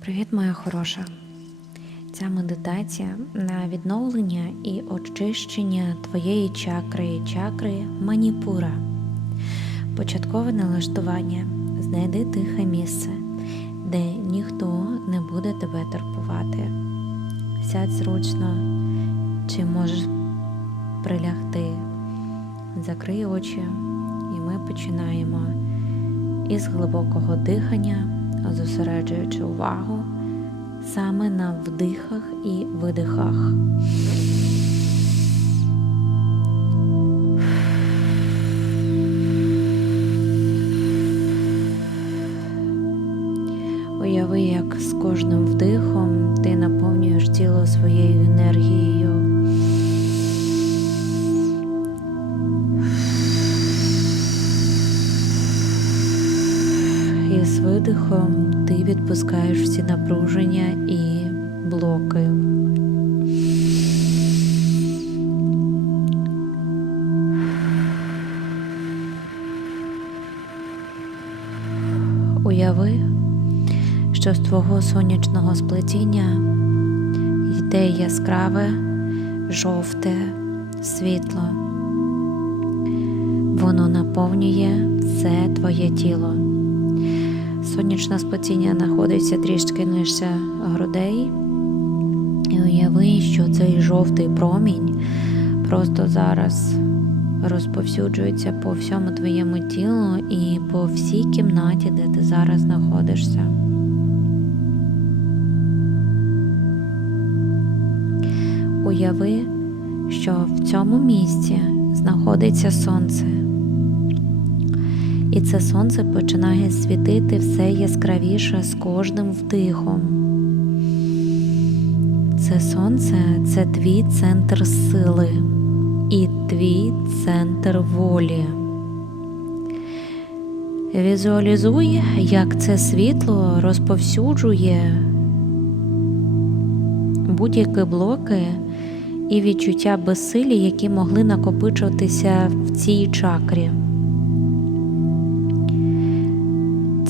Привіт, моя хороша. Ця медитація на відновлення і очищення твоєї чакри, чакри маніпура. Початкове налаштування. Знайди тихе місце, де ніхто не буде тебе турбувати. Сядь зручно, чи можеш прилягти. Закрий очі, і ми починаємо із глибокого дихання зосереджуючи увагу саме на вдихах і видихах. Видихом ти відпускаєш всі напруження і блоки. Уяви, що з твого сонячного сплетіння йде яскраве, жовте світло. Воно наповнює все твоє тіло. Сонячне сплетіння знаходиться трішки нижче грудей. І уяви, що цей жовтий промінь просто зараз розповсюджується по всьому твоєму тілу і по всій кімнаті, де ти зараз знаходишся. Уяви, що в цьому місці знаходиться сонце. І це сонце починає світити все яскравіше з кожним вдихом. Це сонце це твій центр сили і твій центр волі. Візуалізуй, як це світло розповсюджує будь-які блоки і відчуття безсилі, які могли накопичуватися в цій чакрі.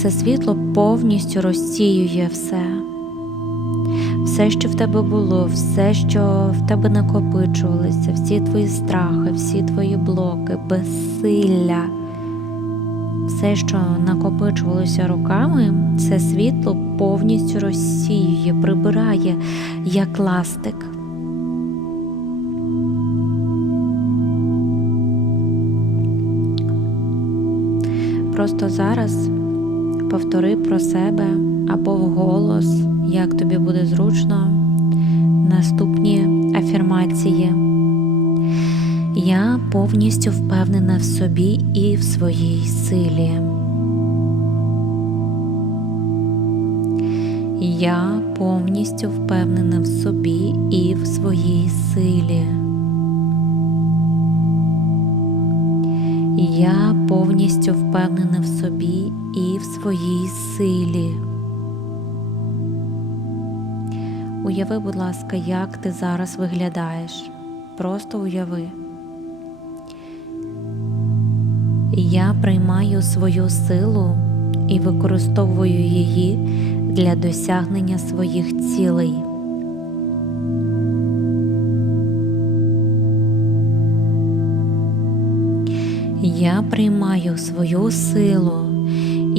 Це світло повністю розсіює все. Все, що в тебе було, все, що в тебе накопичувалося, всі твої страхи, всі твої блоки, безсилля, все, що накопичувалося руками, це світло повністю розсіює, прибирає як ластик. Просто зараз повтори про себе або вголос, як тобі буде зручно. Наступні афірмації. Я повністю впевнена в собі і в своїй силі. Я повністю впевнена в собі і в своїй силі. Я повністю впевнена в собі і в своїй силі. Уяви, будь ласка, як ти зараз виглядаєш. Просто уяви. Я приймаю свою силу і використовую її для досягнення своїх цілей. Я приймаю свою силу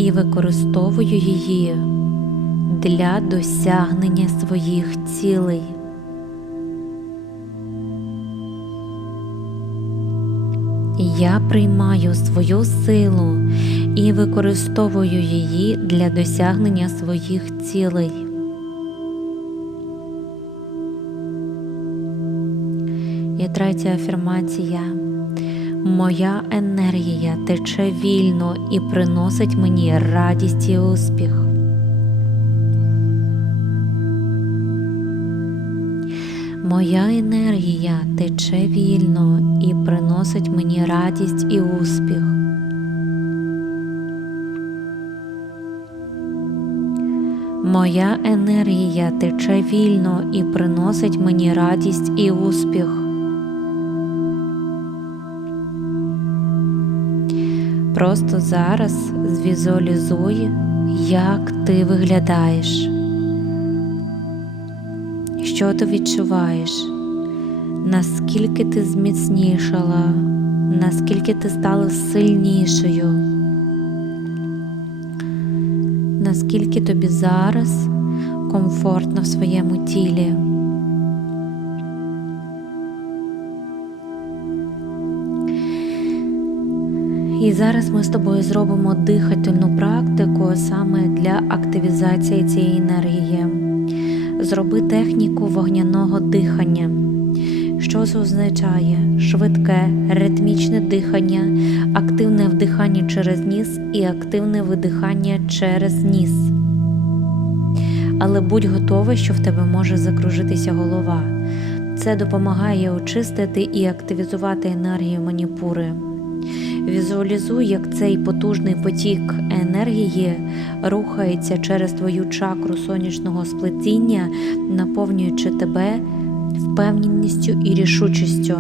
і використовую її для досягнення своїх цілей. Я приймаю свою силу і використовую її для досягнення своїх цілей. І третя афірмація. Моя енергія тече вільно і приносить мені радість і успіх. Моя енергія тече вільно і приносить мені радість і успіх. Моя енергія тече вільно і приносить мені радість і успіх. Просто зараз звізуалізуй, як ти виглядаєш. Що ти відчуваєш? Наскільки ти зміцнішала, наскільки ти стала сильнішою? Наскільки тобі зараз комфортно в своєму тілі? І зараз ми з тобою зробимо дихательну практику саме для активізації цієї енергії. Зроби техніку вогняного дихання. Що це означає? Швидке, ритмічне дихання, активне вдихання через ніс і активне видихання через ніс. Але будь готовий, що в тебе може закружитися голова. Це допомагає очистити і активізувати енергію маніпури. Візуалізуй, як цей потужний потік енергії рухається через твою чакру сонячного сплетіння, наповнюючи тебе впевненістю і рішучістю.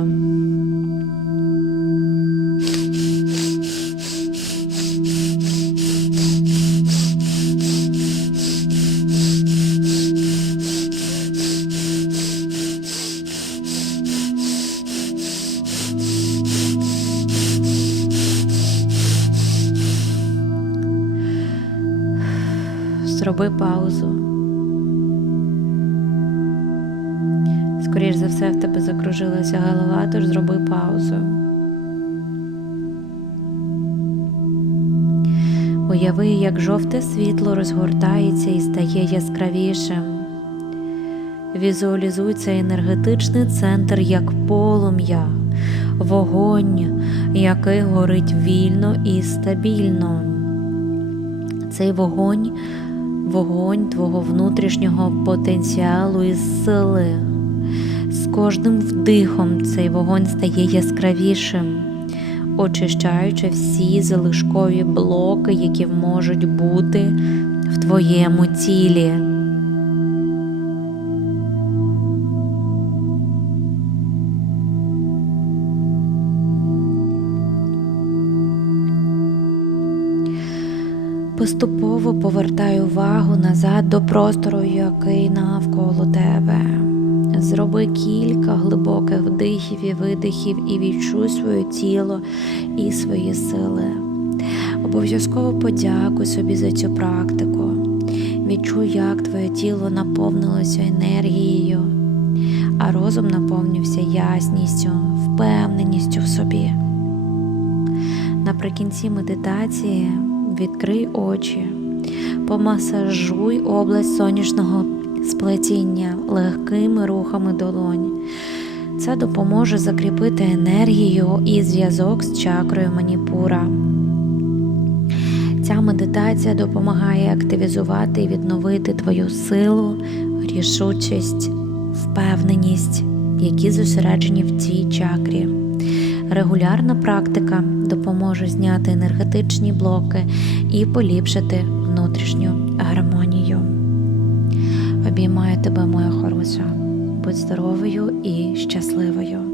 Зроби паузу. Скоріш за все, в тебе закружилася голова, тож зроби паузу. Уяви, як жовте світло розгортається і стає яскравішим. Візуалізуй цей енергетичний центр як полум'я, вогонь, який горить вільно і стабільно. Цей вогонь вогонь твого внутрішнього потенціалу і сили. З кожним вдихом цей вогонь стає яскравішим, очищаючи всі залишкові блоки, які можуть бути в твоєму тілі. Поступово повертай увагу назад до простору, який навколо тебе. Зроби кілька глибоких вдихів і видихів і відчуй своє тіло і свої сили. Обов'язково подякуй собі за цю практику. Відчуй, як твоє тіло наповнилося енергією, а розум наповнився ясністю, впевненістю в собі. Наприкінці медитації відкрий очі, помасажуй область сонячного сплетіння легкими рухами долонь. Це допоможе закріпити енергію і зв'язок з чакрою маніпура. Ця медитація допомагає активізувати і відновити твою силу, рішучість, впевненість, які зосереджені в цій чакрі. Регулярна практика допоможе зняти енергетичні блоки і поліпшити внутрішню гармонію. Обіймаю тебе, моя хороша. Будь здоровою і щасливою.